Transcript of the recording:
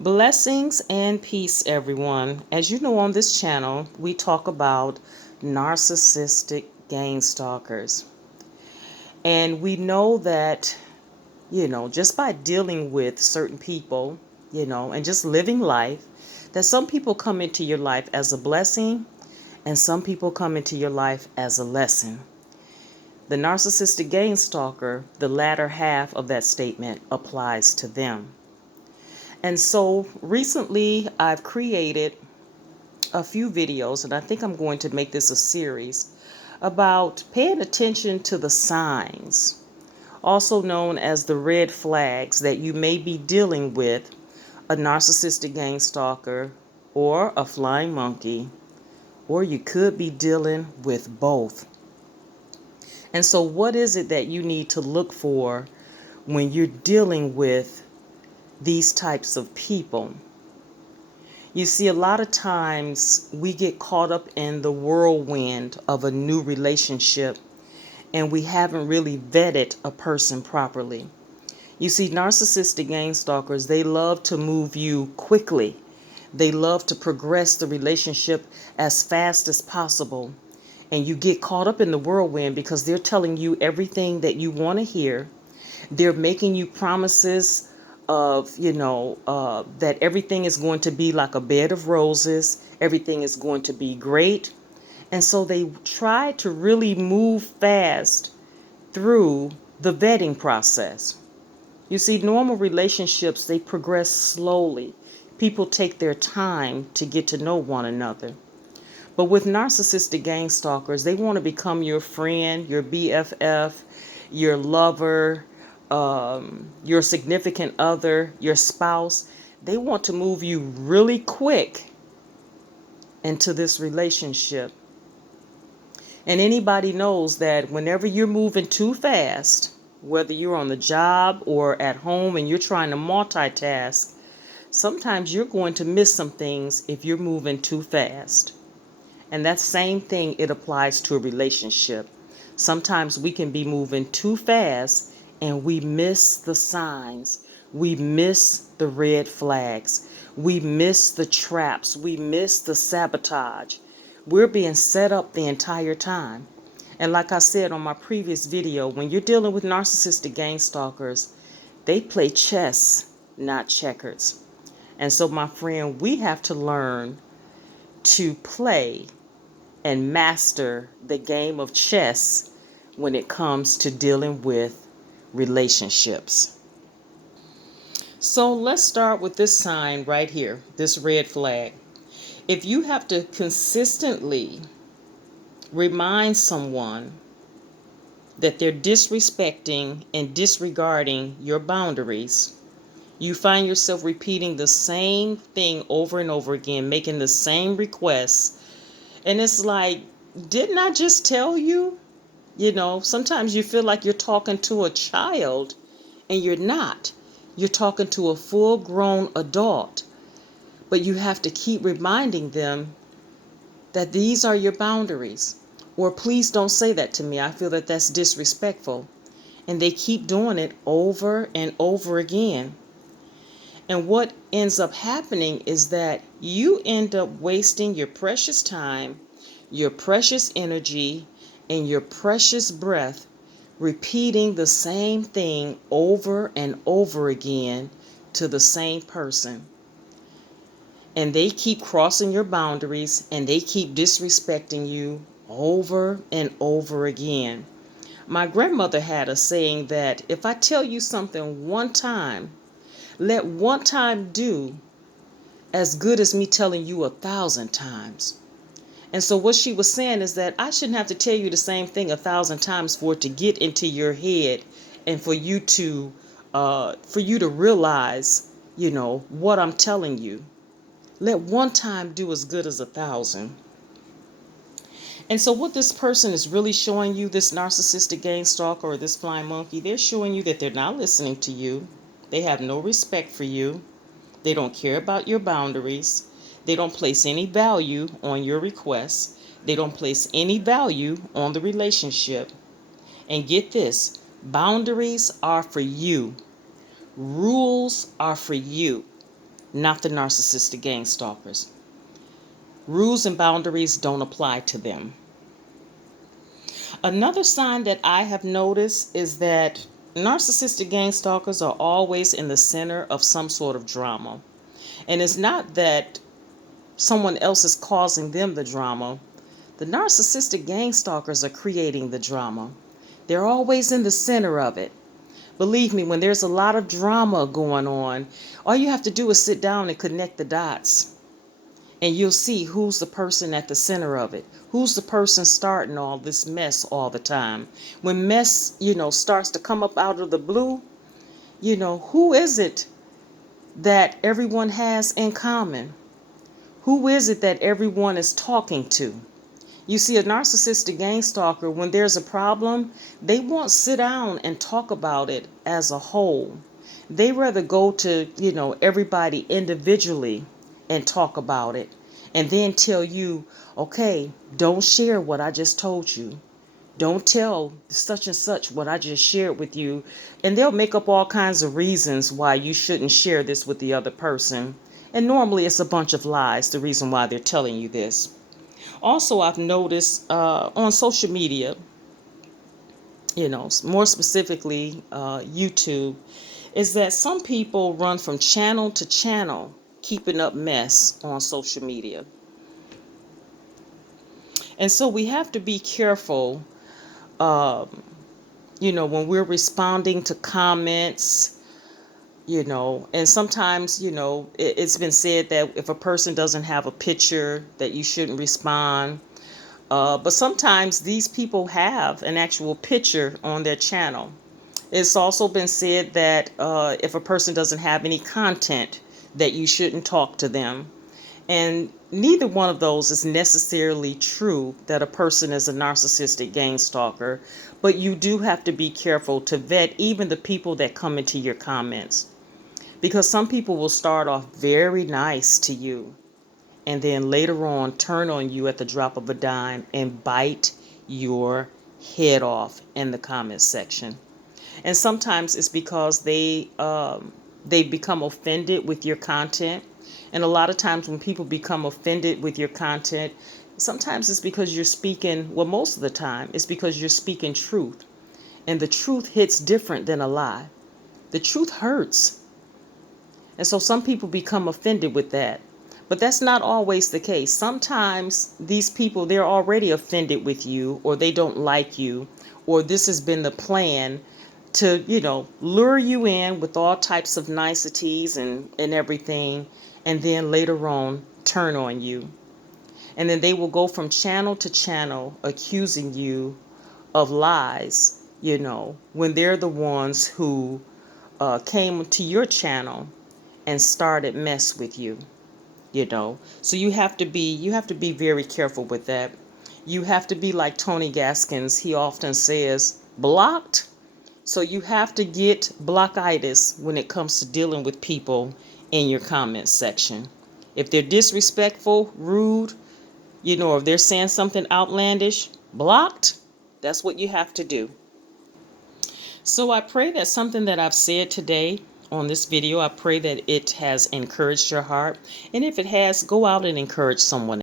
Blessings and peace, everyone. As you know, on this channel, we talk about narcissistic gain stalkers. And we know that, just by dealing with certain people, and just living life, that some people come into your life as a blessing and some people come into your life as a lesson. The narcissistic gain stalker, the latter half of that statement applies to them. And so recently I've created a few videos, and I think I'm going to make this a series about paying attention to the signs, also known as the red flags, that you may be dealing with a narcissistic gang stalker or a flying monkey, or you could be dealing with both. And so, what is it that you need to look for when you're dealing with these types of people? You see, a lot of times we get caught up in the whirlwind of a new relationship and we haven't really vetted a person properly. You see, narcissistic gang stalkers, they love to move you quickly. They love to progress the relationship as fast as possible. And you get caught up in the whirlwind because they're telling you everything that you want to hear. They're making you promises of, that everything is going to be like a bed of roses. Everything is going to be great. And so they try to really move fast through the vetting process. You see, normal relationships, they progress slowly. People take their time to get to know one another. But with narcissistic gang stalkers, they want to become your friend, your BFF, your lover, your significant other, your spouse. They want to move you really quick into this relationship. And anybody knows that whenever you're moving too fast, whether you're on the job or at home and you're trying to multitask, sometimes you're going to miss some things if you're moving too fast. And that same thing, it applies to a relationship. Sometimes we can be moving too fast and we miss the signs. We miss the red flags. We miss the traps. We miss the sabotage. We're being set up the entire time. And like I said on my previous video, when you're dealing with narcissistic gang stalkers, they play chess, not checkers. And so, my friend, we have to learn to play and master the game of chess when it comes to dealing with relationships. So let's start with this sign right here, this red flag. If you have to consistently remind someone that they're disrespecting and disregarding your boundaries, you find yourself repeating the same thing over and over again, making the same requests. And it's like, didn't I just tell you? Sometimes you feel like you're talking to a child and you're not. You're talking to a full-grown adult. But you have to keep reminding them that these are your boundaries. Or please don't say that to me. I feel that that's disrespectful. And they keep doing it over and over again. And what ends up happening is that you end up wasting your precious time, your precious energy, and your precious breath repeating the same thing over and over again to the same person. And they keep crossing your boundaries and they keep disrespecting you over and over again. My grandmother had a saying that if I tell you something one time, let one time do as good as me telling you 1,000 times. And so what she was saying is that I shouldn't have to tell you the same thing 1,000 times for it to get into your head and for you to realize, what I'm telling you. Let one time do as good as 1,000. And so what this person is really showing you, this narcissistic gang stalker or this flying monkey, they're showing you that they're not listening to you. They have no respect for you. They don't care about your boundaries. They don't place any value on your requests. They don't place any value on the relationship. And get this, boundaries are for you. Rules are for you. not the narcissistic gang stalkers. Rules and boundaries don't apply to them. Another sign that I have noticed is that narcissistic gang stalkers are always in the center of some sort of drama. And it's not that someone else is causing them the drama. The narcissistic gang stalkers are creating the drama. They're always in the center of it. Believe me, when there's a lot of drama going on, all you have to do is sit down and connect the dots. And you'll see who's the person at the center of it. Who's the person starting all this mess all the time. When mess, starts to come up out of the blue, who is it that everyone has in common? Who is it that everyone is talking to? You see, a narcissistic gang stalker, when there's a problem, they won't sit down and talk about it as a whole. They rather go to, everybody individually and talk about it and then tell you, okay, don't share what I just told you. Don't tell such and such what I just shared with you. And they'll make up all kinds of reasons why you shouldn't share this with the other person. And normally it's a bunch of lies, the reason why they're telling you this. Also, I've noticed on social media, more specifically YouTube, is that some people run from channel to channel keeping up mess on social media. And so we have to be careful, when we're responding to comments, and sometimes, it's been said that if a person doesn't have a picture that you shouldn't respond. But sometimes these people have an actual picture on their channel. It's also been said that if a person doesn't have any content, that you shouldn't talk to them. And neither one of those is necessarily true that a person is a narcissistic gang stalker, but you do have to be careful to vet even the people that come into your comments. Because some people will start off very nice to you and then later on turn on you at the drop of a dime and bite your head off in the comment section. And sometimes it's because they become offended with your content. And a lot of times when people become offended with your content, sometimes it's because you're speaking, well, most of the time, it's because you're speaking truth. And the truth hits different than a lie. The truth hurts. And so some people become offended with that. But that's not always the case. Sometimes these people, they're already offended with you, or they don't like you, or this has been the plan to, lure you in with all types of niceties and everything, and then later on turn on you. And then they will go from channel to channel accusing you of lies, when they're the ones who came to your channel and started mess with you. So you have to be very careful with that. You have to be like Tony Gaskins. He often says blocked. So you have to get blockitis when it comes to dealing with people in your comments section. If they're disrespectful, rude, or if they're saying something outlandish, blocked. That's what you have to do. So I pray that something that I've said today on this video, I pray that it has encouraged your heart. And if it has, go out and encourage someone